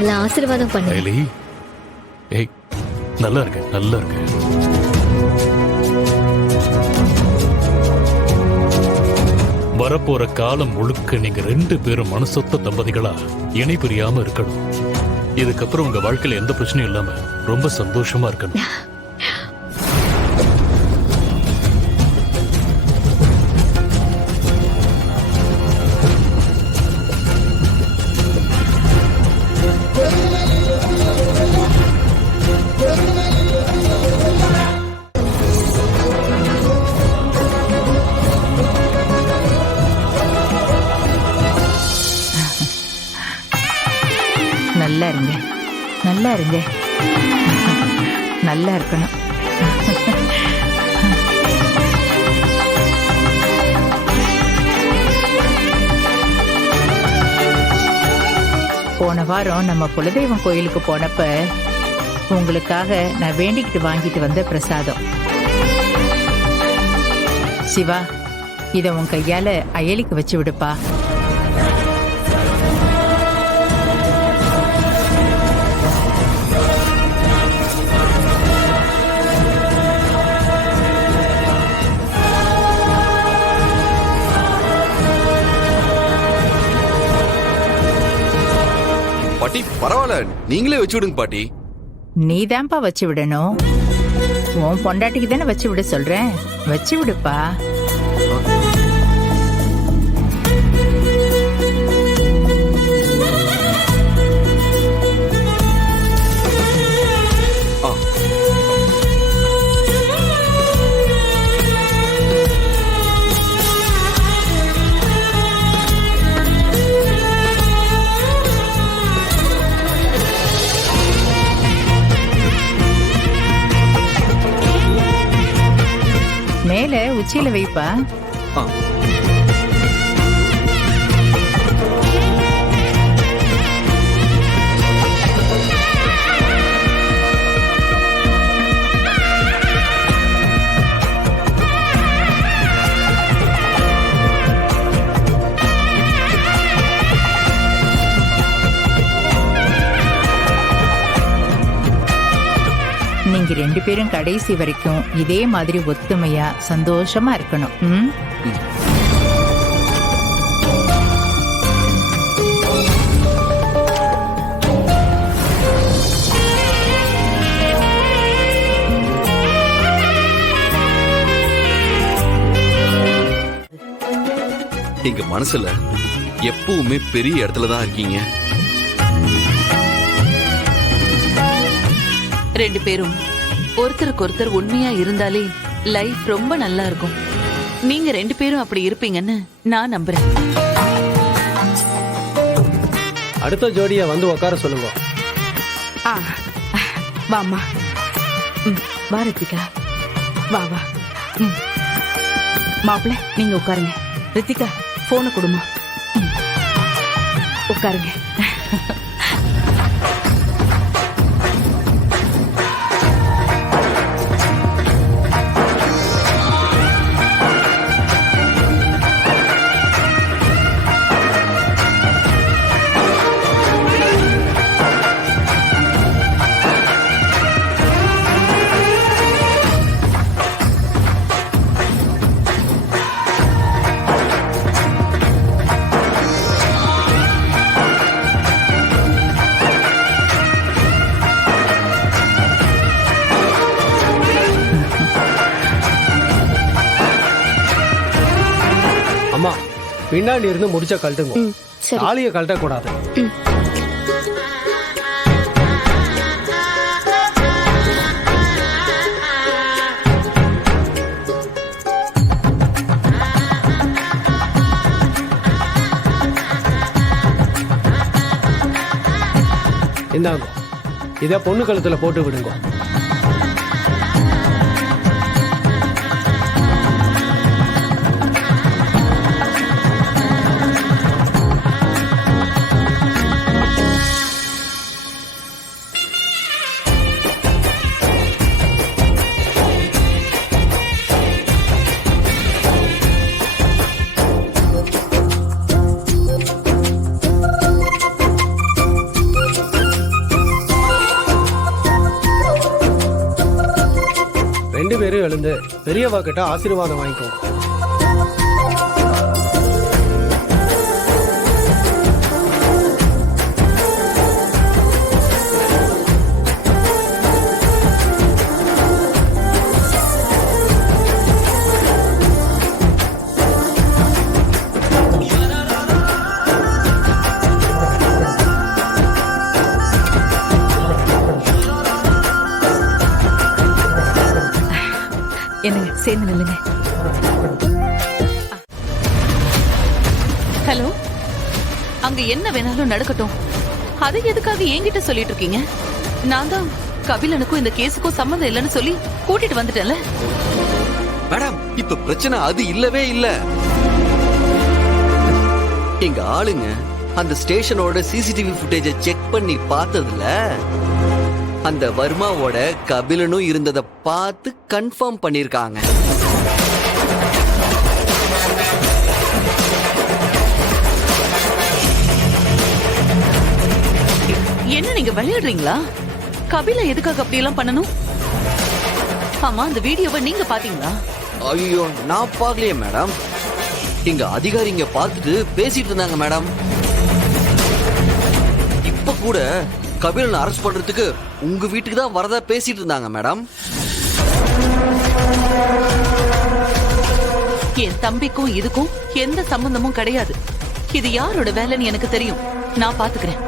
அவங்கள ஆசீர்வாதம் பண்ணு. கைலி, ஏய், நல்லா இருக்கு, நல்லா இருக்கு. வரப்போற காலம் முழுக்க நீங்க 2 பேரும் மனசொத்த தம்பதிகளா இணை பிரியாம இருக்கணும். இதுக்கப்புறம் உங்க வாழ்க்கையில எந்த பிரச்சனையும் இல்லாம ரொம்ப சந்தோஷமா இருக்கணும். நல்லா இருங்க, நல்லா இருங்க, நல்லா இருக்கணும். போன வாரம் நம்ம குலதெய்வம் கோயிலுக்கு போனப்ப உங்களுக்காக நான் வேண்டிக்கிட்டு வாங்கிட்டு வந்த பிரசாதம். சிவா, இத உன் கையால அயலிக்கு வச்சு விடுப்பா. பாட்டி பரவாயில்ல, நீங்களே வச்சு விடுங்க பாட்டி. நீதான்ப்பா வச்சு விடணும். உன் பொண்டாட்டிக்கு தானே வச்சு விட சொல்றேன். வச்சு விடுப்பா. மேல உச்சியில வைப்பா. நீங்க 2 பேரும் கடைசி வரைக்கும் இதே மாதிரி ஒத்துமையா சந்தோஷமா இருக்கணும். எங்க மனசுல எப்பவுமே பெரிய இடத்துல தான் இருக்கீங்க. 2 பேரும் ஒருத்தருக்கு ஒருத்தர் உண்மையா இருந்தாலே லைஃப் ரொம்ப நல்லா இருக்கும். நீங்க 2 பேரும் அப்படி இருப்பீங்கன்னு நான் நம்புறேன். அடுத்த ஜோடியா வந்து உட்கார சொல்லுங்க. வாமா. வா ரித்திகா, வா வா. மாப்பிள்ள நீங்க உட்காருங்க. ரித்திகா போனை கொடுமா. உட்காருங்க. அம்மா, பின்னாடி இருந்து முடிச்ச கழட்டுங்க. தாலிய கழட்ட கூடாது. இந்தாங்க, இத பொண்ணு கழுத்துல போட்டு விடுங்க. பேரும் எழுந்து பெரியவா கிட்ட ஆசீர்வாதம் வாங்கிக்கோ. என்னங்க சேர்ந்து நில்லுங்க. ஹலோ, அங்க என்ன வேணாலும் நடக்கட்டும், அதை எதுக்காக என்கிட்ட சொல்லிட்டு இருக்கீங்க? நான் தான் கபிலனுக்கும் இந்த கேஸுக்கும் சம்மந்தம் இல்லைன்னு சொல்லி கூட்டிட்டு வந்துட்டேன்ல. மேடம், இப்ப பிரச்சனை அது இல்லவே இல்ல. எங்க ஆளுங்க அந்த ஸ்டேஷனோட சிசிடிவி ஃபுட்டேஜை செக் பண்ணி பார்த்ததுல அந்த வர்மாவோட கபிலனும் இருந்ததை பார்த்து கன்ஃபார்ம் பண்ணிருக்காங்க. என்ன நீங்க விளையாடுறீங்களா? கபில எதுக்காக அப்படி எல்லாம் பண்ணணும்? ஆமா, அந்த வீடியோவை நீங்க பாத்தீங்களா? ஐயோ, நான் பார்க்கலையே மேடம். எங்க அதிகாரிங்க பார்த்துட்டு பேசிட்டு இருந்தாங்க மேடம். இப்ப கூட கபிலனை அரெஸ்ட் பண்றதுக்கு உங்க வீட்டுக்கு தான் வரதா பேசிட்டு இருந்தாங்க மேடம். என் தம்பிக்கும் இதுக்கும் எந்த சம்பந்தமும் கிடையாது. இது யாரோட வேலைன்னு எனக்கு தெரியும். நான் பாத்துக்கிறேன்.